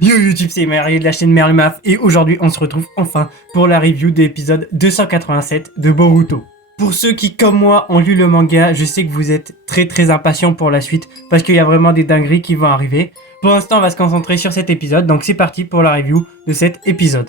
Yo YouTube, c'est Marie de la chaîne Merlemaf et aujourd'hui on se retrouve enfin pour la review de l'épisode 287 de Boruto. Pour ceux qui comme moi ont lu le manga, je sais que vous êtes très impatients pour la suite parce qu'il y a vraiment des dingueries qui vont arriver. Pour l'instant on va se concentrer sur cet épisode, donc c'est parti pour la review de cet épisode.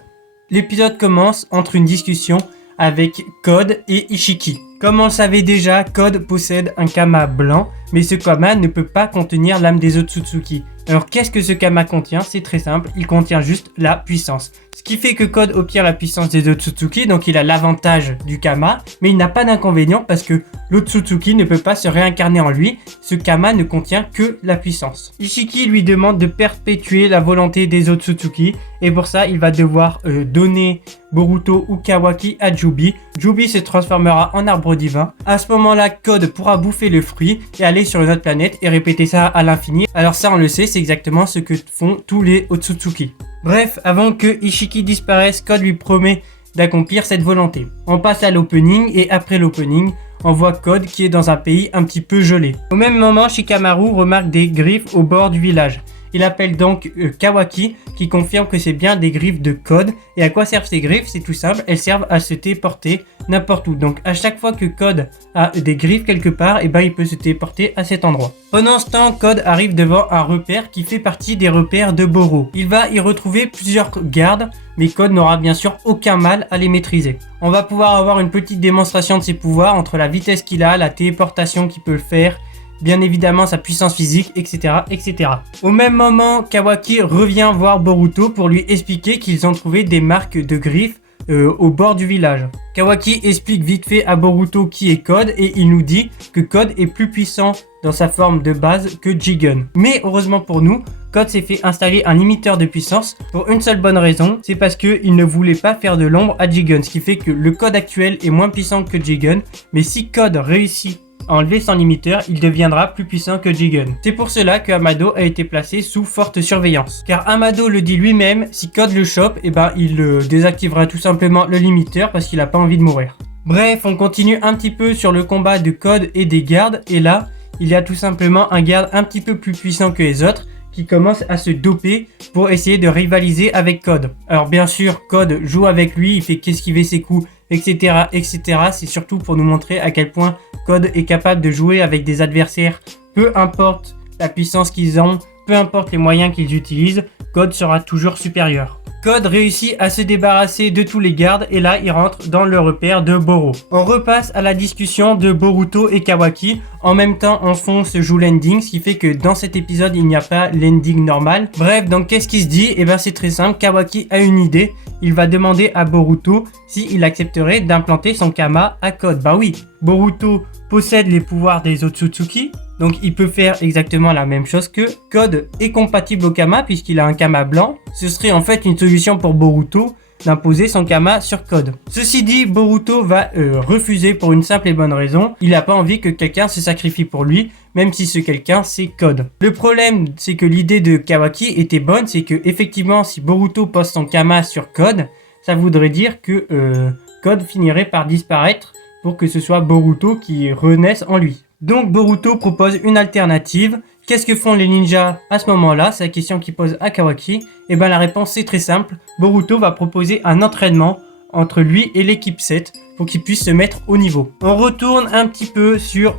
L'épisode commence entre une discussion avec Code et Ishiki. Comme on le savait déjà, Code possède un kama blanc, mais ce kama ne peut pas contenir l'âme des Otsutsuki. Alors qu'est-ce que ce kama contient? C'est très simple, il contient juste la puissance. Ce qui fait que Code obtient la puissance des Otsutsuki, donc il a l'avantage du kama, mais il n'a pas d'inconvénient parce que l'Otsutsuki ne peut pas se réincarner en lui, ce kama ne contient que la puissance. Ishiki lui demande de perpétuer la volonté des Otsutsuki, et pour ça il va devoir donner Boruto ou Kawaki à Jubi. Jubi se transformera en arbre divin. À ce moment-là, Code pourra bouffer le fruit et aller sur une autre planète et répéter ça à l'infini. Alors ça on le sait, c'est exactement ce que font tous les Otsutsuki. Bref, avant que Ishiki disparaisse, Code lui promet d'accomplir cette volonté. On passe à l'opening et après l'opening, on voit Code qui est dans un pays un petit peu gelé. Au même moment, Shikamaru remarque des griffes au bord du village. Il appelle donc Kawaki qui confirme que c'est bien des griffes de Code. Et à quoi servent ces griffes? C'est tout simple, elles servent à se téléporter n'importe où. Donc à chaque fois que Code a des griffes quelque part, et il peut se téléporter à cet endroit. Pendant ce temps, Code arrive devant un repère qui fait partie des repères de Boro. Il va y retrouver plusieurs gardes, mais Code n'aura bien sûr aucun mal à les maîtriser. On va pouvoir avoir une petite démonstration de ses pouvoirs entre la vitesse qu'il a, la téléportation qu'il peut faire, bien évidemment sa puissance physique, etc. Au même moment, Kawaki revient voir Boruto pour lui expliquer qu'ils ont trouvé des marques de griffes au bord du village. Kawaki explique vite fait à Boruto qui est Code et il nous dit que Code est plus puissant dans sa forme de base que Jigen. Mais heureusement pour nous, Code s'est fait installer un limiteur de puissance pour une seule bonne raison, c'est parce qu'il ne voulait pas faire de l'ombre à Jigen, ce qui fait que le Code actuel est moins puissant que Jigen, mais si Code réussit à enlever son limiteur, il deviendra plus puissant que Jigen. C'est pour cela que Amado a été placé sous forte surveillance. Car Amado le dit lui-même, si Code le chope, il désactivera tout simplement le limiteur parce qu'il n'a pas envie de mourir. Bref, on continue un petit peu sur le combat de Code et des gardes, et là, il y a tout simplement un garde un petit peu plus puissant que les autres, qui commence à se doper pour essayer de rivaliser avec Code. Alors bien sûr, Code joue avec lui, il fait qu'esquiver ses coups, etc. C'est surtout pour nous montrer à quel point Code est capable de jouer avec des adversaires. Peu importe la puissance qu'ils ont, peu importe les moyens qu'ils utilisent, Code sera toujours supérieur. Code réussit à se débarrasser de tous les gardes et là il rentre dans le repère de Boro. On repasse à la discussion de Boruto et Kawaki. En même temps en fond se joue l'ending, ce qui fait que dans cet épisode il n'y a pas l'ending normal. Bref, donc qu'est-ce qui se dit? C'est très simple, Kawaki a une idée. Il va demander à Boruto s'il accepterait d'implanter son kama à Code. Oui, Boruto possède les pouvoirs des Otsutsuki, donc il peut faire exactement la même chose que Code est compatible au kama puisqu'il a un kama blanc. Ce serait en fait une solution pour Boruto d'imposer son kama sur Code. Ceci dit, Boruto va refuser pour une simple et bonne raison. Il n'a pas envie que quelqu'un se sacrifie pour lui, même si ce quelqu'un c'est Code. Le problème, c'est que l'idée de Kawaki était bonne, c'est que effectivement, si Boruto pose son kama sur Code, ça voudrait dire que Code finirait par disparaître pour que ce soit Boruto qui renaisse en lui. Donc Boruto propose une alternative. Qu'est-ce que font les ninjas à ce moment-là? C'est la question qu'il pose à Kawaki. La réponse c'est très simple. Boruto va proposer un entraînement entre lui et l'équipe 7 pour qu'il puisse se mettre au niveau. On retourne un petit peu sur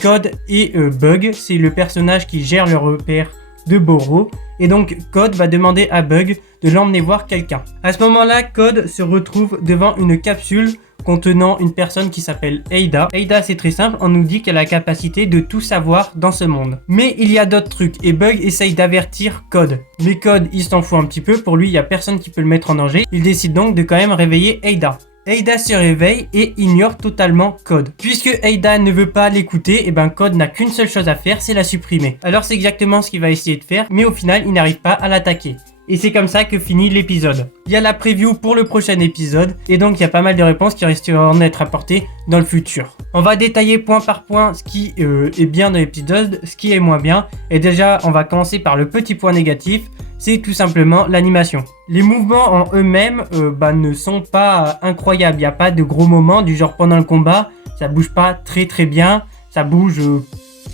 Code et Bug. C'est le personnage qui gère le repère de Boro. Et donc Code va demander à Bug de l'emmener voir quelqu'un. À ce moment-là, Code se retrouve devant une capsule contenant une personne qui s'appelle Eida. Eida, c'est très simple, on nous dit qu'elle a la capacité de tout savoir dans ce monde. Mais il y a d'autres trucs et Bug essaye d'avertir Code. Mais Code, il s'en fout un petit peu, pour lui, il n'y a personne qui peut le mettre en danger. Il décide donc de quand même réveiller Eida. Eida se réveille et ignore totalement Code. Puisque Eida ne veut pas l'écouter, Code n'a qu'une seule chose à faire, c'est la supprimer. Alors c'est exactement ce qu'il va essayer de faire, mais au final, il n'arrive pas à l'attaquer. Et c'est comme ça que finit l'épisode. Il y a la preview pour le prochain épisode, et donc il y a pas mal de réponses qui resteront d'être apportées dans le futur. On va détailler point par point ce qui est bien dans l'épisode, ce qui est moins bien, et déjà on va commencer par le petit point négatif, c'est tout simplement l'animation. Les mouvements en eux-mêmes ne sont pas incroyables, il n'y a pas de gros moments du genre pendant le combat, ça bouge pas très bien, ça bouge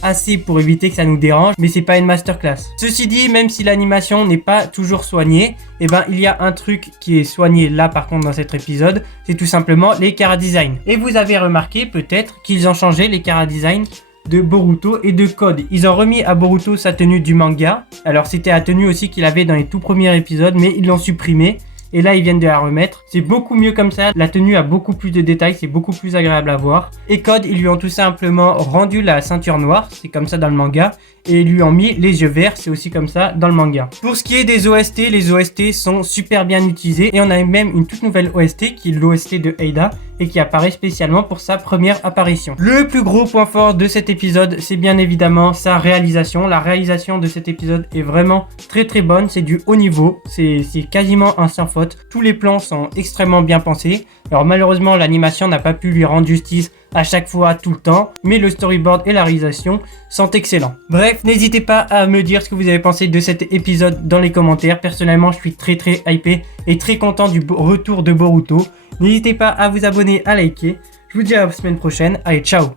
assez pour éviter que ça nous dérange, mais c'est pas une masterclass. Ceci dit, même si l'animation n'est pas toujours soignée, eh ben il y a un truc qui est soigné là par contre dans cet épisode, c'est tout simplement les chara-design. Et vous avez remarqué peut-être qu'ils ont changé les chara-design de Boruto et de Code. Ils ont remis à Boruto sa tenue du manga. Alors c'était la tenue aussi qu'il avait dans les tout premiers épisodes, mais ils l'ont supprimée. Et là, ils viennent de la remettre. C'est beaucoup mieux comme ça. La tenue a beaucoup plus de détails. C'est beaucoup plus agréable à voir. Et Code, ils lui ont tout simplement rendu la ceinture noire. C'est comme ça dans le manga. Et ils lui ont mis les yeux verts. C'est aussi comme ça dans le manga. Pour ce qui est des OST, les OST sont super bien utilisés. Et on a même une toute nouvelle OST qui est l'OST de Eida. Et qui apparaît spécialement pour sa première apparition. Le plus gros point fort de cet épisode, c'est bien évidemment sa réalisation. La réalisation de cet épisode est vraiment très très bonne. C'est du haut niveau. C'est quasiment un sans faute. Tous les plans sont extrêmement bien pensés. Alors malheureusement, l'animation n'a pas pu lui rendre justice à chaque fois, tout le temps. Mais le storyboard et la réalisation sont excellents. Bref, n'hésitez pas à me dire ce que vous avez pensé de cet épisode dans les commentaires. Personnellement, je suis très très hypé et très content du retour de Boruto. N'hésitez pas à vous abonner, à liker. Je vous dis à la semaine prochaine. Allez, ciao!